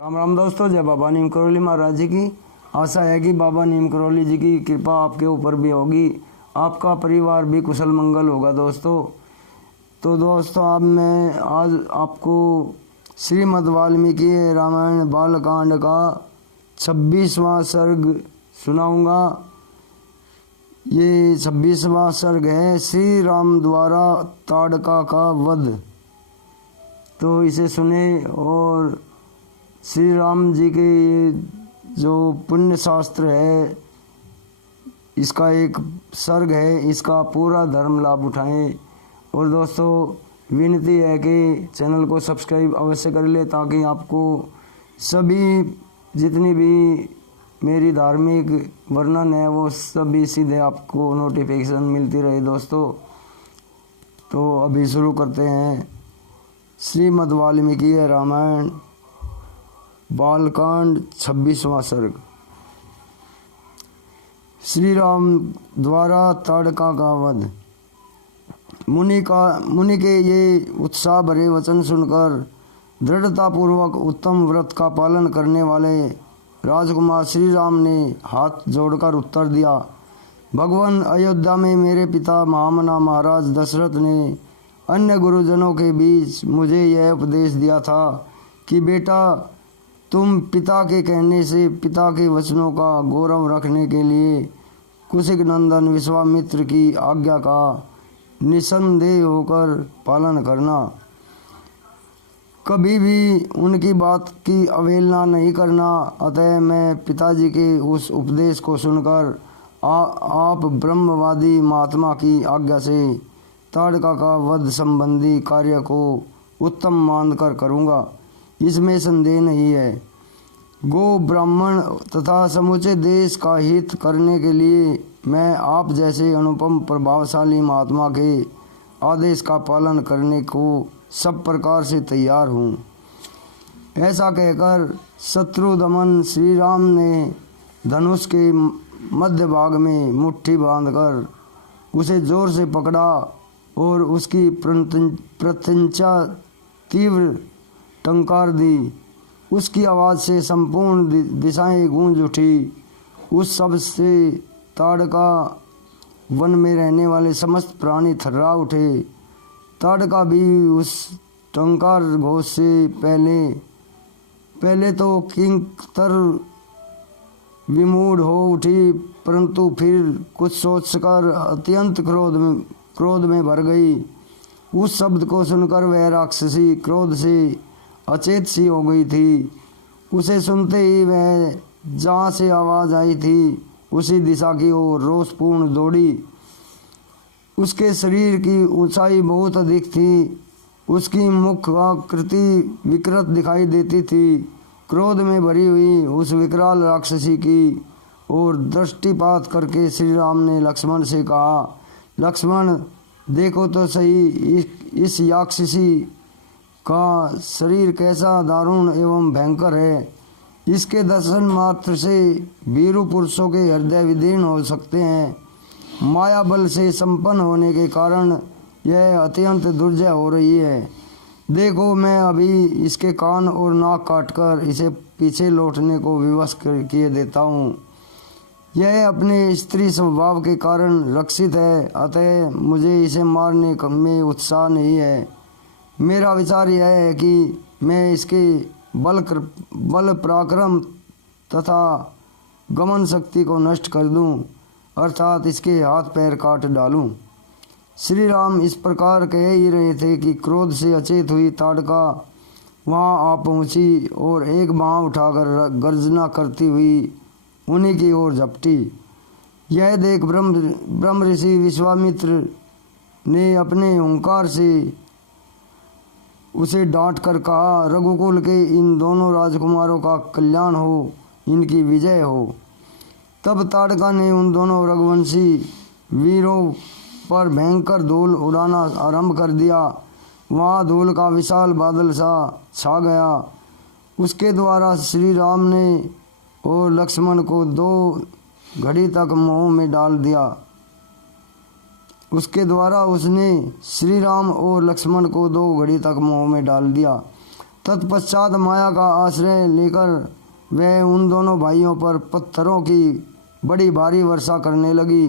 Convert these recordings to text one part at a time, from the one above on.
राम राम दोस्तों, जय बाबा नीम करौली महाराज जी की। आशा है कि बाबा नीम करौली जी की कृपा आपके ऊपर भी होगी, आपका परिवार भी कुशल मंगल होगा दोस्तों। तो दोस्तों मैं आज आपको श्रीमद् वाल्मीकि रामायण बालकांड का 26वां सर्ग सुनाऊंगा। ये 26वां सर्ग है श्री राम द्वारा ताड़का का वध। तो इसे सुने और श्री राम जी के जो पुण्य शास्त्र है, इसका एक सर्ग है, इसका पूरा धर्म लाभ उठाएं। और दोस्तों विनती है कि चैनल को सब्सक्राइब अवश्य कर ले, ताकि आपको सभी जितनी भी मेरी धार्मिक वर्णन है वो सभी सीधे आपको नोटिफिकेशन मिलती रहे दोस्तों। तो अभी शुरू करते हैं श्रीमद् वाल्मीकि रामायण बालकांड 26वां सर्ग। श्री राम द्वारा ताड़का का वध। मुनि के ये उत्साह भरे वचन सुनकर दृढ़तापूर्वक उत्तम व्रत का पालन करने वाले राजकुमार श्री राम ने हाथ जोड़कर उत्तर दिया, भगवान, अयोध्या में मेरे पिता महामना महाराज दशरथ ने अन्य गुरुजनों के बीच मुझे यह उपदेश दिया था कि बेटा, तुम पिता के कहने से पिता के वचनों का गौरव रखने के लिए कुशिक नंदन विश्वामित्र की आज्ञा का निसंदेह होकर पालन करना। कभी भी उनकी बात की अवहेलना नहीं करना। अतः मैं पिताजी के उस उपदेश को सुनकर आप ब्रह्मवादी महात्मा की आज्ञा से ताड़का का वध संबंधी कार्य को उत्तम मानकर करूँगा, इसमें संदेह नहीं है। गो ब्राह्मण तथा समूचे देश का हित करने के लिए मैं आप जैसे अनुपम प्रभावशाली महात्मा के आदेश का पालन करने को सब प्रकार से तैयार हूँ। ऐसा कहकर शत्रुदमन श्री राम ने धनुष के मध्य भाग में मुट्ठी बांधकर उसे जोर से पकड़ा और उसकी प्रत्यंचा तीव्र टंकार दी। उसकी आवाज़ से संपूर्ण दिशाएं गूंज उठी। उस शब्द से ताड़का वन में रहने वाले समस्त प्राणी थर्रा उठे। ताड़का भी उस टंकार घोष से पहले तो किंकर विमूढ़ हो उठी, परंतु फिर कुछ सोचकर अत्यंत क्रोध में भर गई। उस शब्द को सुनकर वह राक्षसी क्रोध से अचेत सी हो गई थी। उसे सुनते ही वह जहाँ से आवाज़ आई थी उसी दिशा की ओर रोषपूर्ण दौड़ी। उसके शरीर की ऊंचाई बहुत अधिक थी। उसकी मुख आकृति विकृत दिखाई देती थी। क्रोध में भरी हुई उस विकराल राक्षसी की ओर दृष्टिपात करके श्री राम ने लक्ष्मण से कहा, लक्ष्मण, देखो तो सही, इस राक्षसी का शरीर कैसा दारुण एवं भयंकर है। इसके दर्शन मात्र से वीरू पुरुषों के हृदय विदीर्ण हो सकते हैं। माया बल से संपन्न होने के कारण यह अत्यंत दुर्जय हो रही है। देखो, मैं अभी इसके कान और नाक काटकर इसे पीछे लौटने को विवश किए देता हूँ। यह अपने स्त्री स्वभाव के कारण रक्षित है, अतः मुझे इसे मारने में उत्साह नहीं है। मेरा विचार यह है कि मैं इसके बल पराक्रम तथा गमन शक्ति को नष्ट कर दूं, अर्थात इसके हाथ पैर काट डालूं। श्री राम इस प्रकार कह ही रहे थे कि क्रोध से अचेत हुई ताड़का वहां आ पहुंची और एक बाँह उठाकर गर्जना करती हुई उन्हीं की ओर झपटी। यह देख ब्रह्म ऋषि विश्वामित्र ने अपने ओंकार से उसे डांट कर कहा, रघुकुल के इन दोनों राजकुमारों का कल्याण हो, इनकी विजय हो। तब ताड़का ने उन दोनों रघुवंशी वीरों पर भयंकर धूल उड़ाना आरंभ कर दिया। वहाँ धूल का विशाल बादल सा छा गया। उसके द्वारा श्री राम ने और लक्ष्मण को 2 घड़ी तक मोह में डाल दिया। उसके द्वारा उसने श्री राम और लक्ष्मण को 2 घड़ी तक मोह में डाल दिया। तत्पश्चात माया का आश्रय लेकर वह उन दोनों भाइयों पर पत्थरों की बड़ी भारी वर्षा करने लगी।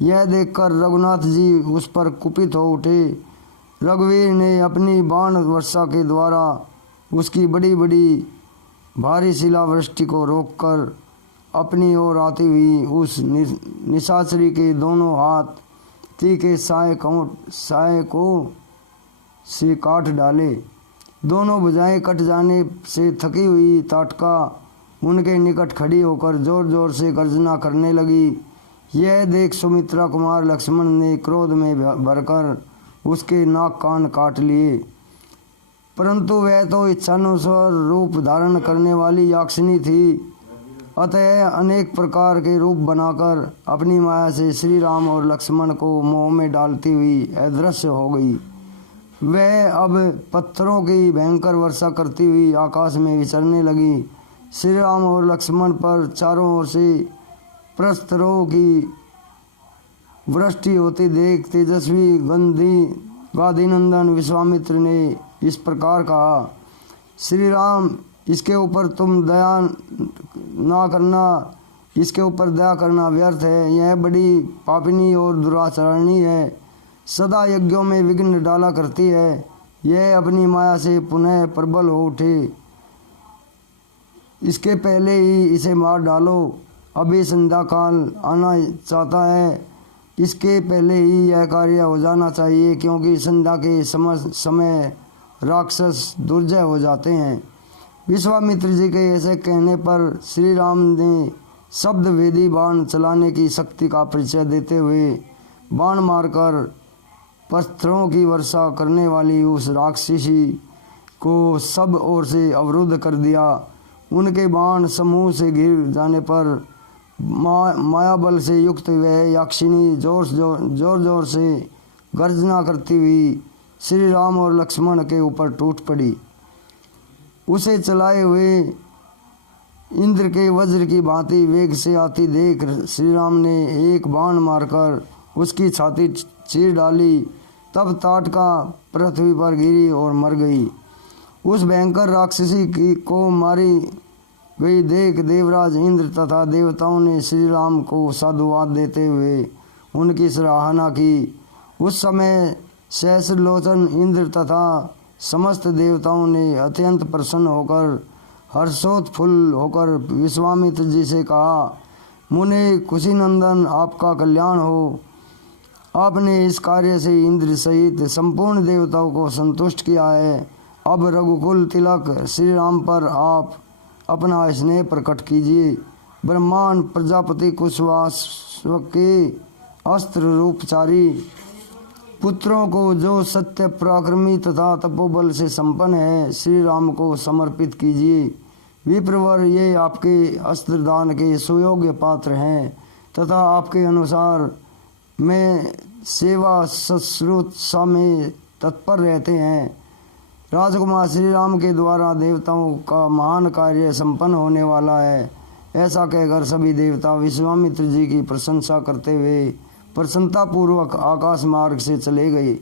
यह देखकर रघुनाथ जी उस पर कुपित हो उठे। रघुवीर ने अपनी बाण वर्षा के द्वारा उसकी बड़ी बड़ी भारी शिलावृष्टि को रोककर अपनी ओर आती हुई उस निशाचरी के दोनों हाथ तीखे सहायकों से काट डाले। दोनों भुजाएं कट जाने से थकी हुई ताटका उनके निकट खड़ी होकर जोर जोर से गर्जना करने लगी। यह देख सुमित्रा कुमार लक्ष्मण ने क्रोध में भरकर उसके नाक कान काट लिए, परंतु वह तो इच्छानुसार रूप धारण करने वाली याक्षिणी थी, अतः अनेक प्रकार के रूप बनाकर अपनी माया से श्री राम और लक्ष्मण को मोह में डालती हुई अदृश्य हो गई। वह अब पत्थरों की भयंकर वर्षा करती हुई आकाश में विचरने लगी। श्री राम और लक्ष्मण पर चारों ओर से प्रस्तरों की वृष्टि होती देख तेजस्वी गादीनंदन विश्वामित्र ने इस प्रकार कहा, श्री राम, इसके ऊपर तुम दया ना करना, इसके ऊपर दया करना व्यर्थ है। यह बड़ी पापिनी और दुराचरणी है, सदा यज्ञों में विघ्न डाला करती है। यह अपनी माया से पुनः प्रबल हो उठे, इसके पहले ही इसे मार डालो। अभी संध्या काल आना चाहता है, इसके पहले ही यह कार्य हो जाना चाहिए, क्योंकि संध्या के समय राक्षस दुर्जय हो जाते हैं। विश्वामित्र जी के ऐसे कहने पर श्री राम ने शब्द वेदी बाण चलाने की शक्ति का परिचय देते हुए बाण मारकर पत्थरों की वर्षा करने वाली उस राक्षसी को सब ओर से अवरुद्ध कर दिया। उनके बाण समूह से घिर जाने पर माया बल से युक्त वह याक्षिणी जोर जोर से गर्जना करती हुई श्री राम और लक्ष्मण के ऊपर टूट पड़ी। उसे चलाए हुए इंद्र के वज्र की भांति वेग से आती देख श्री राम ने एक बाण मारकर उसकी छाती चीर डाली। तब ताटका पृथ्वी पर गिरी और मर गई। उस भयंकर राक्षसी को मारी गई देख देवराज इंद्र तथा देवताओं ने श्री राम को साधुवाद देते हुए उनकी सराहना की। उस समय सहस्रलोचन इंद्र तथा समस्त देवताओं ने अत्यंत प्रसन्न होकर हर्षोत्फुल्ल होकर विश्वामित्र जी से कहा, मुने कुशीनंदन, आपका कल्याण हो। आपने इस कार्य से इंद्र सहित संपूर्ण देवताओं को संतुष्ट किया है। अब रघुकुल तिलक श्री राम पर आप अपना स्नेह प्रकट कीजिए। ब्रह्मांड प्रजापति कुशवास के अस्त्र रूपचारी पुत्रों को जो सत्य पराक्रमी तथा तपोबल से संपन्न है, श्री राम को समर्पित कीजिए। विप्रवर, ये आपके अस्त्रदान के सुयोग्य पात्र हैं तथा आपके अनुसार में सेवा शुश्रूषा में तत्पर रहते हैं। राजकुमार श्री राम के द्वारा देवताओं का महान कार्य संपन्न होने वाला है। ऐसा कहकर सभी देवता विश्वामित्र जी की प्रशंसा करते हुए प्रसन्नतापूर्वक आकाश मार्ग से चले गए।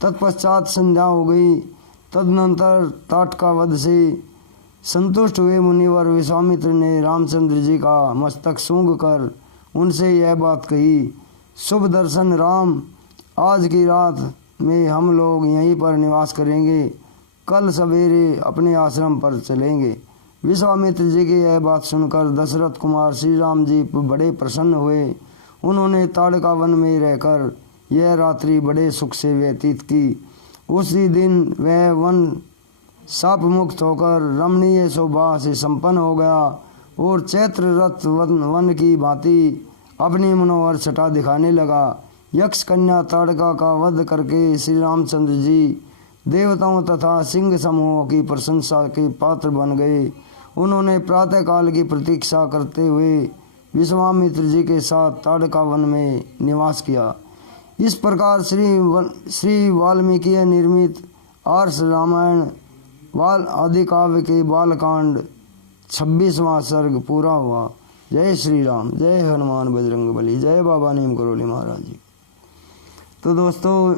तत्पश्चात संध्या हो गई। तदनंतर ताटका वध से संतुष्ट हुए मुनिवर विश्वामित्र ने रामचंद्र जी का मस्तक सूंघ कर उनसे यह बात कही, शुभ दर्शन राम, आज की रात में हम लोग यहीं पर निवास करेंगे, कल सवेरे अपने आश्रम पर चलेंगे। विश्वामित्र जी की यह बात सुनकर दशरथ कुमार श्री राम जी बड़े प्रसन्न हुए। उन्होंने ताड़का वन में रहकर यह रात्रि बड़े सुख से व्यतीत की। उसी दिन वह वन साप मुक्त होकर रमणीय शोभा से संपन्न हो गया और चैत्र रथ वन की भांति अपनी मनोहर छटा दिखाने लगा। यक्ष कन्या ताड़का का वध करके श्री रामचंद्र जी देवताओं तथा सिंह समूहों की प्रशंसा के पात्र बन गए। उन्होंने प्रातःकाल की प्रतीक्षा करते हुए विश्वामित्र जी के साथ ताड़का वन में निवास किया। इस प्रकार श्री वाल्मीकि निर्मित आर्ष रामायण वाल आदि काव्य के बालकांड 26वां सर्ग पूरा हुआ। जय श्री राम, जय हनुमान बजरंग बली, जय बाबा नीम करोली महाराज जी। तो दोस्तों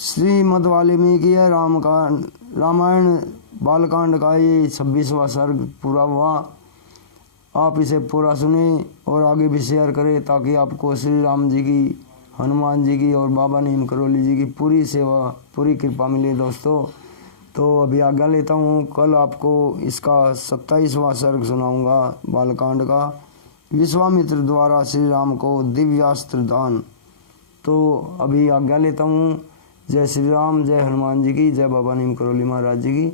श्रीमद् वाल्मीकि रामायण बालकांड का ये 26वां सर्ग पूरा हुआ। आप इसे पूरा सुने और आगे भी शेयर करें ताकि आपको श्री राम जी की, हनुमान जी की और बाबा नीम करौली जी की पूरी सेवा, पूरी कृपा मिले दोस्तों। तो अभी आज्ञा लेता हूँ। कल आपको इसका 27वां सर्ग सुनाऊंगा बालकांड का, विश्वामित्र द्वारा श्री राम को दिव्यास्त्र दान। तो अभी आज्ञा लेता हूँ। जय श्री राम, जय हनुमान जी की, जय बाबा नीम करौली महाराज जी की।